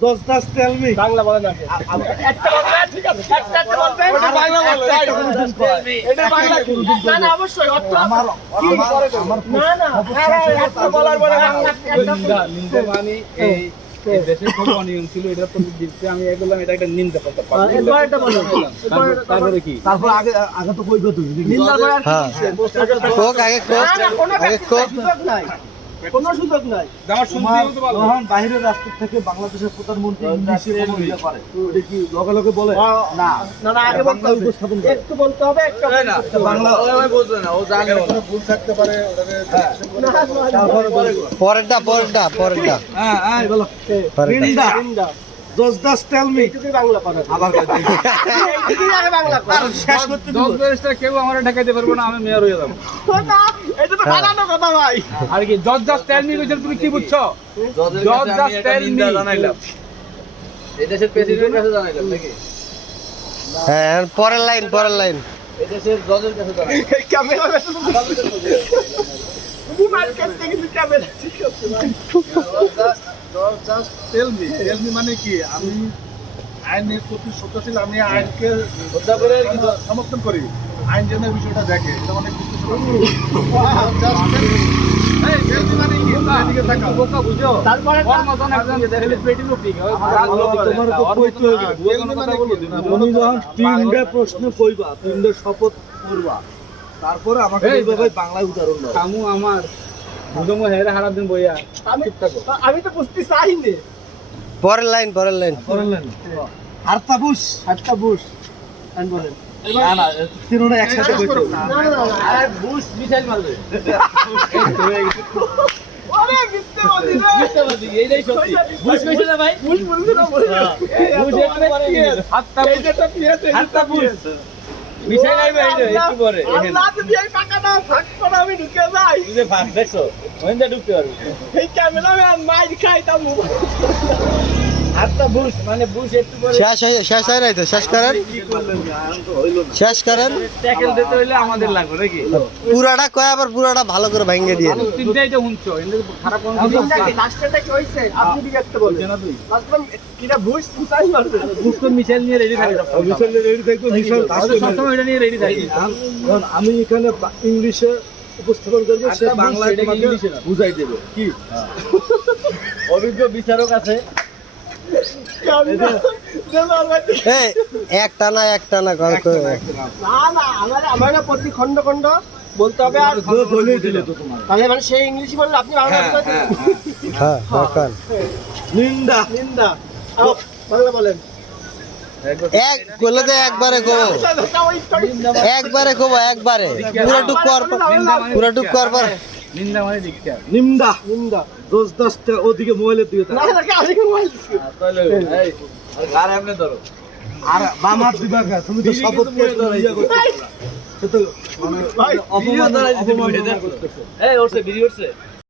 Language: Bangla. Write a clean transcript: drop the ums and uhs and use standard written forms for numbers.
Just tell me. বাংলা বলেন আগে একটা বলবে ঠিক আছে একটা বলবে এটা বাংলা বলবে এটা বাংলা না না অবশ্যই অর্থ আমার না না একটা বলার পরে বাংলা নিন্দা নিন্দা মানে এই দেশে খুব অনিয়ম ছিল এটা প্রতিদিন আমি বললাম এটা একটা নিন্দা করতে পারি এবারটা বলো তারপরে কি তারপর আগে তো কইবে তুই নিন্দা করার কি কোক আগে কোক আগে কোক সুযোগ নাই কোনো সুযোগ নাই আমার শুনতে হতো ভালো যখন বাইরের রাষ্ট্র থেকে বাংলাদেশের প্রধানমন্ত্রী ইংলিশে কোনো ইয়ে করে ওটা কি লগে লগে বলে না না না আগে বলতে হবে উপস্থাপন করে একটু বলতে হবে একটা বাংলা ওই বুঝবে না ও জানে কোনো ভুল থাকতে পারে ওটাকে তারপরে পরেরটা হ্যাঁ হ্যাঁ বলো নিন্দা নিন্দা just tell me এইটুকুই বাংলা পারে আবার কই এইটুকুই আগে বাংলা পারে শেষ করতে দিব 10 ব্যারিস্টার কেউ আমারে ঠেকাইতে পারবে না আমি মেয়র হয়ে যাব না এটা তো বানানো কথা ভাই আর কি জজ টেল মি কইছেন তুমি কি বুঝছো জজ টেল মি জানাইলাম এই দেশের প্রেসিডেন্টের কাছে জানাইলাম নাকি হ্যাঁ পরের লাইন এই দেশের জজের কাছে জানাইলাম ক্যামেরা বেশি তুমি মার করতে কিন্তু ক্যামেরা ঠিক আছে ভাই just tell me মানে কি আমি আইনের প্রতি শ্রদ্ধাশীল আমি আইনকে শ্রদ্ধা করে সমর্থন করি আইন যেন বিষয়টা দেখে এটা অনেক মানে কি এদিকে তাকাও বোকা বুঝো তারপরে ওর মতন একজন সেলিব্রিটি লোক ঠিক হয় তোমার তো কইতে হবে তুমি যখন তিনটা প্রশ্ন কইবা তিনটা শপথ করবা তারপরে আমাকে বলবে ভাই বাংলায় উদাহরণ দাও কামু আমার বুঝমো হেরে হারা দিন বইয়া আমি তো বুঝতে চাই না পরের লাইন করলেন হারতা বুশ আমি বলেন না না তিনটা একসাথে কইতে না না না আর বুশ মিসাইল মারবে আরে মিথ্যে বলি রে মিথ্যাবাদী এইটাই সত্যি বুশ কইছে না ভাই বুঝ বলছ না বলে বুশ একটু পরে হাতটা বুশ এইটা পিয়াতে হাতটা বুশ মিসাইল আইবে এইটা একটু পরে আল্লাহ যদি এই পাকাটা ফাঁক করে আমি ঢুকে যাই তুই যে ভাগ দেখছো ওইটা ঢুকতে পারবি এই ক্যামেরাম্যান মাইর খাইতাম হাতটা বুশ মানে বুশ একটু পরে শেষ হয় নাই তো শেষ করেন কি করলেন আয়ন তো হইল না শেষ করেন ট্যাকেল দিতে হইলে আমাদের লাগবে নাকি পুরাটা কয় আবার পুরাটা ভালো করে ভাঙিয়ে দিয়ে আলু তিনটাই তো হুনছো এন্ড খারাপ কোন লাস্টটা কি হইছে আপনি কি একটা বলেন না তুই লাস্টটা কিটা বুঝ তুই মারবে বুশ তো মিসাইল নিয়ে রেডি থাকে মিশনে রেডি থাকবে মিশন সবসময় এটা নিয়ে রেডি থাকে কারণ আমি এখানে ইংলিশে উপস্থাপন করবো সে আচ্ছা, বাংলায় এটা কি তোমাকে ইংলিশে না? বুঝাই দেবে কি অভিজ্ঞ বিচারক আছে এই একটা না কর না না আমার না প্রতি খন্ড খন্ড বলতে হবে আর বলেই দিলে তো তোমার তাহলে মানে সেই ইংলিশ বললে আপনি বাংলা বলতে হ্যাঁ কর নিন্দা নিন্দা আও বাংলা বলেন এক বলে তো একবারে কো একবারে পুরাটুক করবার নিন্দা মানে দীক্ষা নিন্দা নিন্দা দোষ দশটা ওদিকে মোবাইলের দিকে না না আগে মোবাইল তাহলে এই আর এমনি ধরো আর বাম হাত দিবা কা, তুমি তো শপথ করতে ইয়া করতে সে তো মানে ভাই, অপমান করতেছে এই ওরছে ভিডিও ওরছে